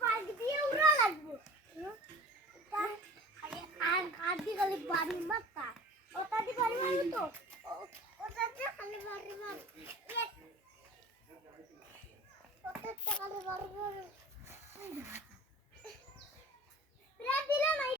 পাক দিয়ে উড়া লাগবো আর ঘাট দিয়ে খালি বাড়ি মারতা ওটা দিয়ে বাড়ি মারবো তো ওটা দিয়ে খালি বাড়ি মার ওটা দিয়ে খালি বাড়ি মার